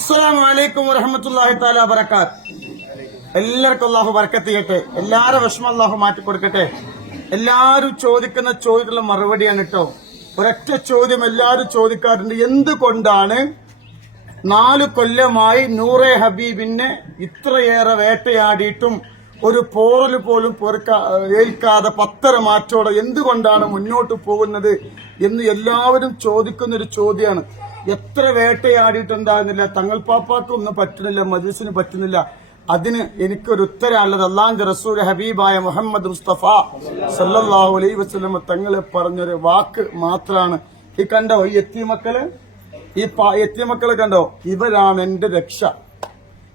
അസ്സലാമു അലൈക്കും താല വരക്കാർ എല്ലാവർക്കും അള്ളാഹു ബർക്കത്ത് എല്ലാവരും വിഷമം അള്ളാഹു മാറ്റി കൊടുക്കട്ടെ. എല്ലാവരും ചോദിക്കുന്ന ചോദ്യത്തിലുള്ള മറുപടിയാണ് കേട്ടോ. ഒരൊറ്റ ചോദ്യം എല്ലാവരും ചോദിക്കാറുണ്ട്. എന്തുകൊണ്ടാണ് നാല് കൊല്ലമായി നൂറെ ഹബീബിനെ ഇത്രയേറെ വേട്ടയാടിയിട്ടും ഒരു പോറൽ പോലും പൊറുക്കാ- ഏൽക്കാതെ പത്തര മാറ്റോടെ എന്തുകൊണ്ടാണ് മുന്നോട്ട് പോകുന്നത് എന്ന് എല്ലാവരും ചോദിക്കുന്ന ഒരു ചോദ്യമാണ്. എത്ര വേട്ടയാടിയിട്ടുണ്ടാകുന്നില്ല തങ്ങൾ പാപ്പാക്കൊന്നും പറ്റുന്നില്ല മജീസിന് പറ്റുന്നില്ല. അതിന് എനിക്കൊരു ഉത്തരമുള്ളത് അള്ളാന്റെ റസൂൽ ഹബീബായ മുഹമ്മദ് മുസ്തഫ സല്ലാഹു അലൈ വസല്ലം തങ്ങളെ പറഞ്ഞൊരു വാക്ക് മാത്രമാണ് ഈ കണ്ടോ ഈ എത്തിയ മക്കൾ? ഈ എത്തിയ മക്കളെ കണ്ടോ? ഇവരാണ് എന്റെ രക്ഷ.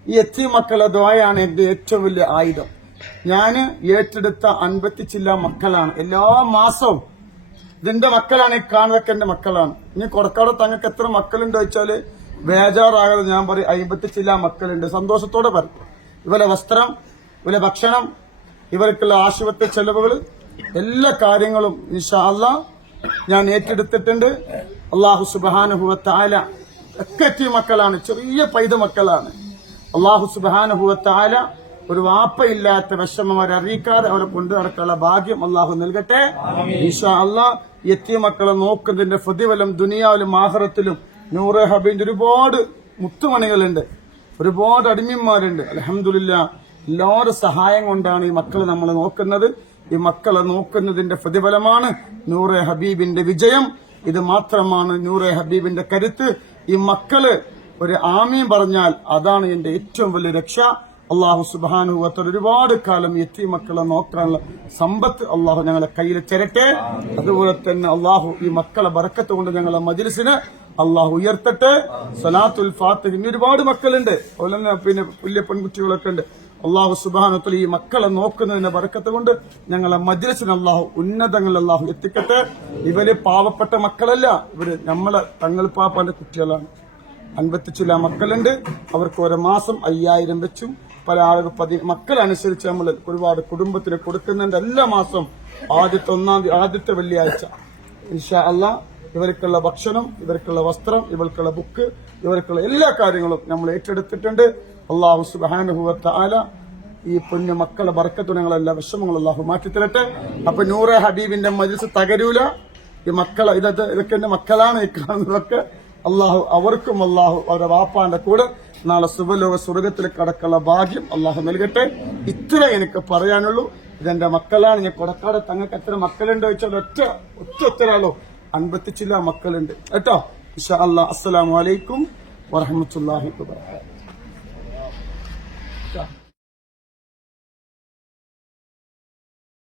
ഈ എത്തിയ മക്കളെ ദ്വായാണ് എന്റെ ഏറ്റവും വലിയ ആയുധം. ഞാൻ ഏറ്റെടുത്ത അൻപത്തി ചില്ല മക്കളാണ്. എല്ലാ മാസവും ഇതിന്റെ മക്കളാണ് ഈ കാണുന്നതൊക്കെ എന്റെ മക്കളാണ്. ഇനി കൊടക്കാട് തങ്ങൾക്ക് എത്ര മക്കളുണ്ട് വെച്ചാൽ ബേജാറാകാതെ ഞാൻ പറയും അയിമ്പത്തി ചില്ല മക്കളുണ്ട്. സന്തോഷത്തോടെ പറയും. ഇവരെ വസ്ത്രം ഇവരെ ഭക്ഷണം ഇവർക്കുള്ള ആശുപത്രി ചെലവുകൾ എല്ലാ കാര്യങ്ങളും ഇൻഷാ അല്ലാ ഞാൻ ഏറ്റെടുത്തിട്ടുണ്ട്. അള്ളാഹു സുബാനുഭവത്തായ ഒക്കെ മക്കളാണ്. ചെറിയ പൈത മക്കളാണ്. അള്ളാഹു സുബാനുഭവത്തായ ഒരു വാപ്പയില്ലാത്ത വിഷമം അവരെ അറിയിക്കാതെ അവരെ കൊണ്ടു നടക്കാനുള്ള ഭാഗ്യം അള്ളാഹു നൽകട്ടെ. ഈശാ അള്ളാ എത്തിയ മക്കളെ നോക്കുന്നതിന്റെ പ്രതിഫലം ദുനിയാവിലും ആഹ്റത്തിലും നൂറ് ഹബീന്റെ ഒരുപാട് മുത്തുമണികളുണ്ട്. ഒരുപാട് അടിമന്മാരുണ്ട്. അലഹമില്ല എല്ലാവരുടെ സഹായം കൊണ്ടാണ് ഈ മക്കളെ നമ്മൾ നോക്കുന്നത്. ഈ മക്കളെ നോക്കുന്നതിന്റെ പ്രതിഫലമാണ് നൂറെ ഹബീബിന്റെ വിജയം. ഇത് മാത്രമാണ് നൂറെ ഹബീബിന്റെ കരുത്ത്. ഈ മക്കൾ ഒരു ആമീൻ പറഞ്ഞാൽ അതാണ് എന്റെ ഏറ്റവും വലിയ രക്ഷ. അള്ളാഹു സുബാനുവത്തർ ഒരുപാട് കാലം എത്തി മക്കളെ നോക്കാനുള്ള സമ്പത്ത് അള്ളാഹു ഞങ്ങളെ കയ്യിൽ തരട്ടെ അതുപോലെ തന്നെ അള്ളാഹു ഈ മക്കളെ ബറക്കത്ത് കൊണ്ട് ഞങ്ങളെ മജിലിസിന് അള്ളാഹു ഉയർത്തട്ടെ. സലാത്തുൽ ഫാത്തിഹ് ഇനി ഒരുപാട് മക്കളുണ്ട്. അതുപോലെ തന്നെ പിന്നെ വലിയ പെൺകുട്ടികളൊക്കെ ഉണ്ട്. അള്ളാഹു സുബാനത്തിൽ ഈ മക്കളെ നോക്കുന്നതിന്റെ ബറക്കത്ത് കൊണ്ട് ഞങ്ങളെ മജ്ലിസിന് അള്ളാഹു ഉന്നതങ്ങളിൽ അള്ളാഹു എത്തിക്കട്ടെ. ഇവർ പാവപ്പെട്ട മക്കളല്ല. ഇവർ നമ്മളെ തങ്ങൾ പാപ്പാന്റെ കുട്ടികളാണ്. അൻപത്തി ചില മക്കളുണ്ട്. അവർക്ക് ഒരു മാസം അയ്യായിരം വെച്ചും പല ആളുകൾ പതി മക്കളനുസരിച്ച് നമ്മൾ ഒരുപാട് കുടുംബത്തിന് കൊടുക്കുന്നുണ്ട് എല്ലാ മാസം ആദ്യത്തെ ഒന്നാം തീയതി ആദ്യത്തെ വെള്ളിയാഴ്ച. ഇൻഷാ അല്ല ഇവർക്കുള്ള ഭക്ഷണം ഇവർക്കുള്ള വസ്ത്രം ഇവർക്കുള്ള ബുക്ക് ഇവർക്കുള്ള എല്ലാ കാര്യങ്ങളും നമ്മൾ ഏറ്റെടുത്തിട്ടുണ്ട്. അള്ളാഹു സുബാനുഭവത്ത ആല ഈ പൊന്നു മക്കളെ ബർക്കത്ത് വിഷമങ്ങൾ അള്ളാഹു മാറ്റിത്തരട്ടെ അപ്പൊ നൂറെ ഹബീബിന്റെ മജിൽസ് തകരൂല. ഈ മക്കളെ ഇതൊക്കെ ഇതൊക്കെ എന്റെ മക്കളാണ് ഈ കാണുന്നതൊക്കെ. അള്ളാഹു അവർക്കും അള്ളാഹു അവരുടെ വാപ്പാന്റെ കൂടെ നാളെ സുബലോക സ്വർഗത്തിൽ കടക്കുള്ള ഭാഗ്യം അള്ളാഹു നൽകട്ടെ. ഇത്ര എനിക്ക് പറയാനുള്ളൂ. ഇതെന്റെ മക്കളാണ്. ഞാൻ കൊടക്കാട് തങ്ങൾക്ക് എത്ര മക്കളുണ്ട് വെച്ചാൽ ഒറ്റ ഒറ്റ ഒത്തരാളോ അൻപത്തിച്ചില്ല മക്കളുണ്ട്. കേട്ടോ? ഇഷാ അള്ളാഹ് അസ്സലാമു അലൈക്കും വറഹമത്തല്ലാഹി വബറകാതുഹു.